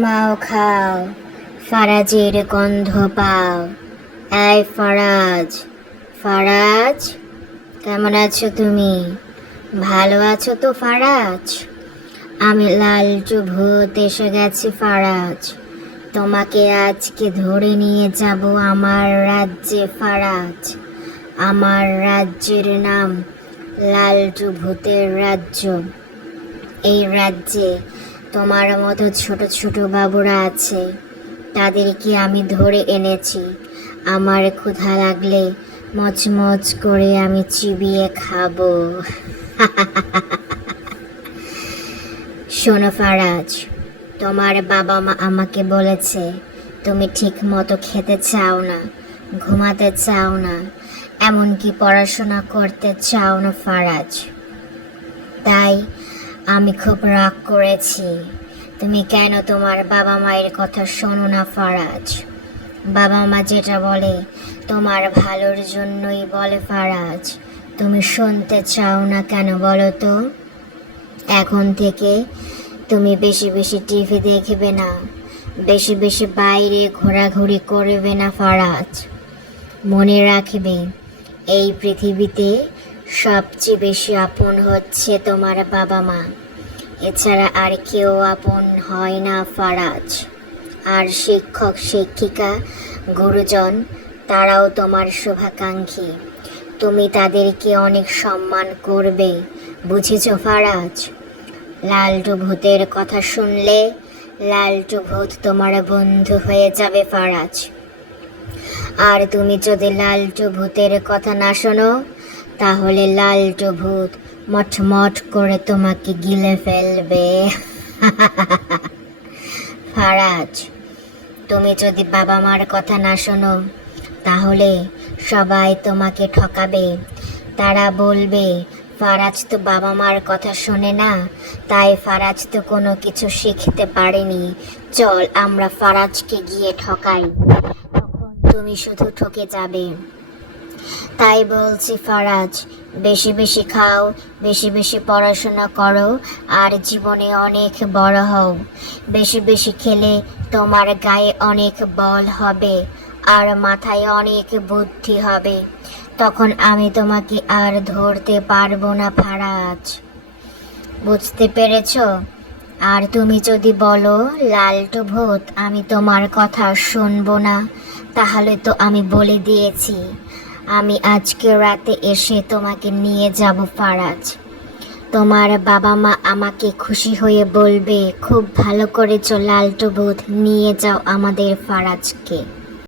নামাও খাও। ফারাজের গন্ধ পাও। এই ফারাজ ফারাজ, কেমন আছো তুমি? ভালো আছো তো ফারাজ? আমি লালচু ভূত এসে গেছি ফারাজ। তোমাকে আজকে ধরে নিয়ে যাব আমার রাজ্যে ফারাজ। আমার রাজ্যের নাম লালচু ভূতের রাজ্য। এই রাজ্যে তোমার মতো ছোট ছোট বাবুরা আছে। তাদেরকে আমি ধরে এনেছি। আমার ক্ষুধা লাগলে মচমচ করে আমি চিবিয়ে খাব। শোনো ফারাজ, তোমার বাবা মা আমাকে বলেছে, তুমি ঠিক মতো খেতে চাও না, ঘুমাতে চাও না, এমনকি পড়াশোনা করতে চাও না ফারাজ। তাই আমি খুব রাগ করেছি। তুমি কেন তোমার বাবা মায়ের কথা শোনো না, ফারাজ? বাবা মা যেটা বলে, তোমার ভালোর জন্যই বলে, ফারাজ। তুমি শুনতে চাও না কেন বলো তো? এখন থেকে তুমি বেশি বেশি টিভি দেখবে না। বেশি বেশি বাইরে ঘোরাঘুরি করবে না, ফারাজ। মনে রাখবে, এই পৃথিবীতে সবচেয়ে বেশি আপন হচ্ছে তোমার বাবা মা। এছাড়া আর কেউ আপন হয় না ফারাজ। আর শিক্ষক, শিক্ষিকা, গুরুজন, তারাও তোমার শুভাকাঙ্ক্ষী। তুমি তাদেরকে অনেক সম্মান করবে, বুঝেছ ফারাজ? লালটু ভূতের কথা শুনলে লালটু ভূত তোমার বন্ধু হয়ে যাবে ফারাজ। আর তুমি যদি লালটু ভূতের কথা না শোনো তাহলে লালটু ভূত মটমট করে তোমাকে গিলে ফেলবে। ফারাজ, তুমি যদি বাবা মার কথা না শোনো, তাহলে সবাই তোমাকে ঠকাবে। তারা বলবে, ফারাজ তো বাবা মার কথা শোনে না, তাই ফারাজ তো কোনো কিছু শিখতে পারেনি। চল আমরা ফারাজকে গিয়ে ঠকাই। তখন তুমি শুধু ঠকে যাবে। তাই বলছি, ফারাজ, বেশি বেশি খাও, বেশি বেশি পড়াশোনা করো, আর জীবনে অনেক বড় হও। বেশি বেশি খেলে তোমার গায়ে অনেক বল হবে, আর মাথায় অনেক বুদ্ধি হবে। তখন আমি তোমাকে আর ধরতে পারব না, ফারাজ। বুঝতে পেরেছ? আর তুমি যদি বলো, লালটু ভূত, আমি তোমার কথা শুনব না, তাহলে তো আমি বলে দিয়েছি। আমি আজকে রাতে এসে তোমাকে নিয়ে যাব, ফারাজ। তোমার বাবা মা আমাকে খুশি হয়ে বলবে, খুব ভালো করেছ, লালটু বোধ, নিয়ে যাও আমাদের ফারাজকে।